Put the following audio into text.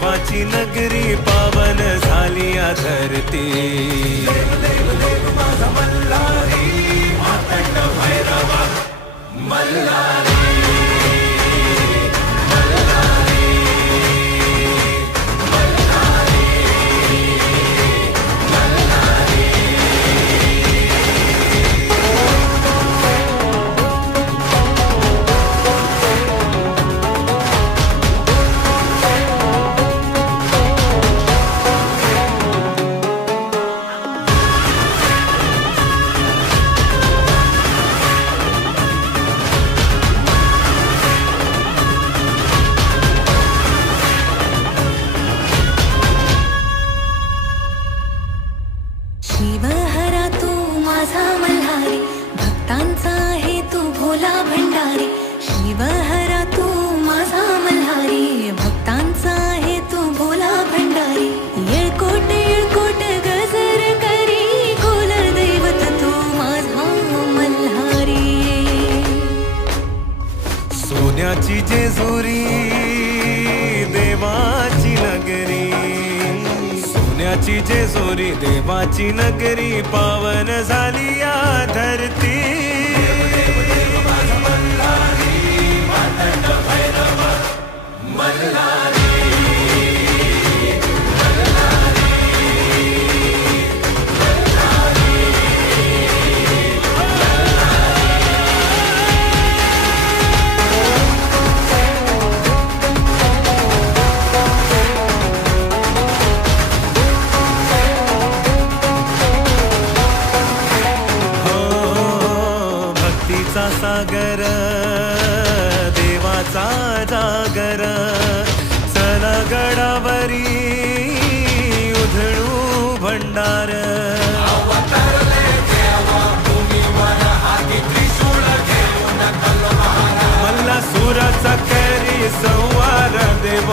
देवाची नगरी पावन झाली या धरती। देव देव देव माझा मल्हारी, मातंड भैरवा मल्हारी। शिवहरा तू माझा मल्हारी, भक्तांचा आहे तू भोला भंडारी। शिवहरा तू माझा मल्हारी, भक्तांचा आहे तू भोला भंडारी। येळकोट येळकोट गजर करी, कुल दैवत तू माझा मल्हारी। सोन्याची जेजुरी देवाची नगरी, सोन्याची जेजुरी देवाची नगरी पावन झाली या धरती। देव देव माझा मल्हारी, मातंड भैरवा मल्हारी। भक्तीचा सागर देवाचा जागर, चला गडावरी उधळू भंडार। मल्हासुराचा कैरी संवार देव